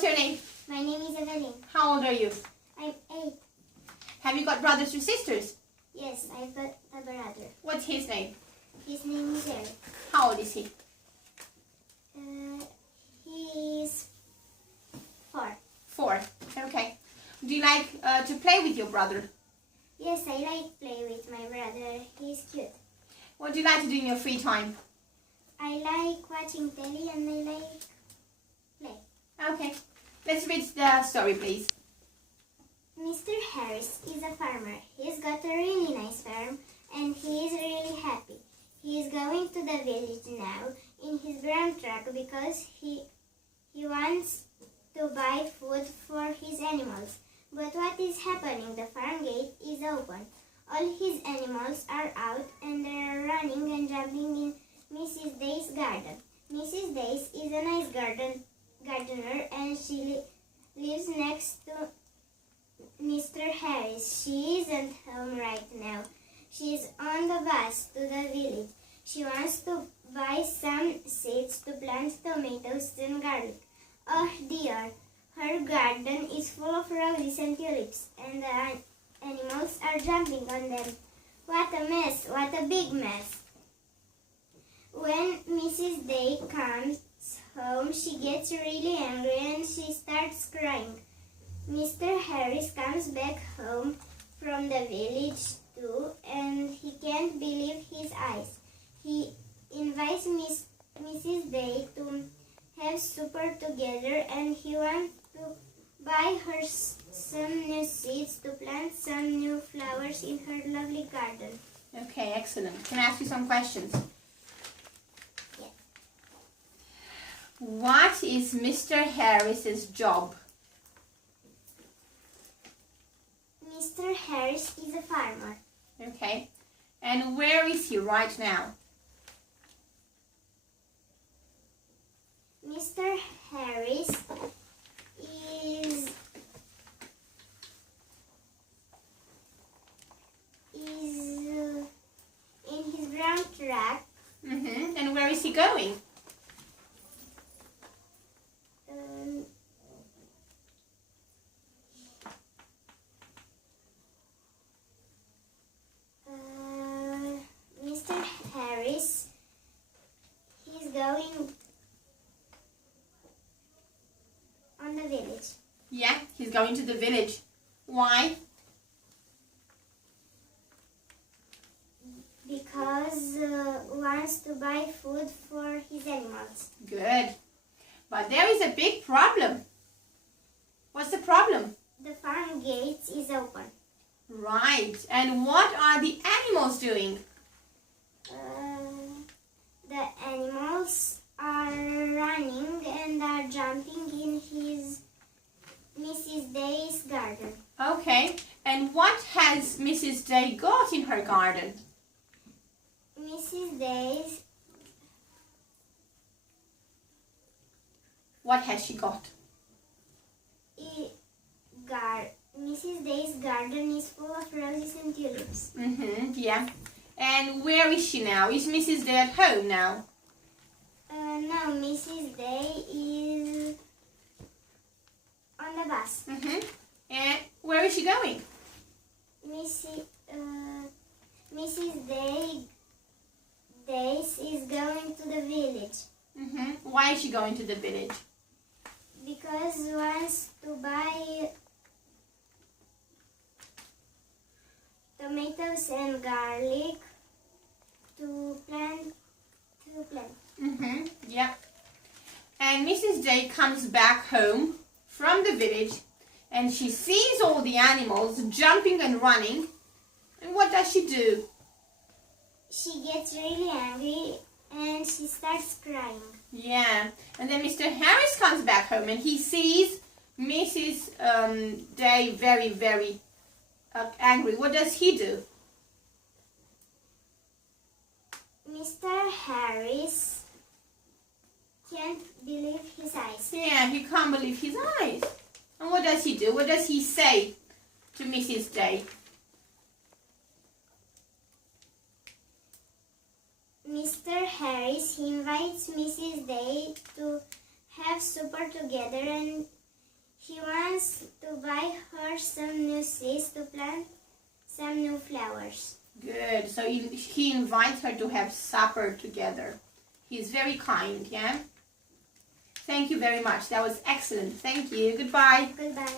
What's your name? My name is Evelyn. How old are you? I'm 8. Have you got brothers or sisters? Yes, I've got a brother. What's his name? His name is Eric. How old is he? He's 4. 4. Okay. Do you like to play with your brother? Yes, I like play with my brother. He's cute. What do you like to do in your free time? I like watching telly and I like play. Okay. Let's read the story, please. Mr. Harris is a farmer. He's got a really nice farm and he is really happy. He is going to the village now in his brown truck because he wants to buy food for his animals. But what is happening? The farm gate is open. All his animals are out and they are running and jumping in Mrs. Day's garden. Mrs. Day is a nice gardener and she lives next to Mr. Harris. She isn't home right now. She's on the bus to the village. She wants to buy some seeds to plant tomatoes and garlic. Oh dear, her garden is full of roses and tulips, and the animals are jumping on them. What a mess, what a big mess. When Mrs. Day comes home, she gets really angry and she starts crying. Mr. Harris comes back home from the village too, and he can't believe his eyes. He invites Mrs. Day to have supper together, and he wants to buy her some new seeds to plant some new flowers in her lovely garden. Okay, excellent. Can I ask you some questions? Yeah. What is Mr. Harris's job? Mr. Harris is a farmer. Okay. And where is he right now? Mr. Harris is in his brown truck. And where is he going? Mr. Harris, he's going on the village. Yeah, he's going to the village. Why? Because wants to buy food for his animals. Good. But there is a big problem. What's the problem? The farm gate is open. Right. And what are the animals doing? The animals are running and are jumping in his Mrs. Day's garden. Okay. And what has Mrs. Day got in her garden? Mrs. Day's... What has she got? Mrs. Day's garden is full of roses and tulips. Yeah. And where is she now? Is Mrs. Day at home now? No, Mrs. Day is on the bus. And where is she going? Mrs. Days is going to the village. Why is she going to the village? Because she wants to buy tomatoes and garlic to plant. Yeah. And Mrs. Day comes back home from the village and she sees all the animals jumping and running. And what does she do? She gets really angry and she starts crying. Yeah. And then Mr. Harris comes back home and he sees Mrs. Day very, very angry. What does he do? Mr. Harris can't believe his eyes. Yeah, he can't believe his eyes. And what does he do? What does he say to Mrs. Day? Mr. Harris invites Mrs. Day to have supper together, and She wants to buy her some new seeds to plant some new flowers. Good. So he invites her to have supper together. He's very kind, yeah? Thank you very much. That was excellent. Thank you. Goodbye. Goodbye.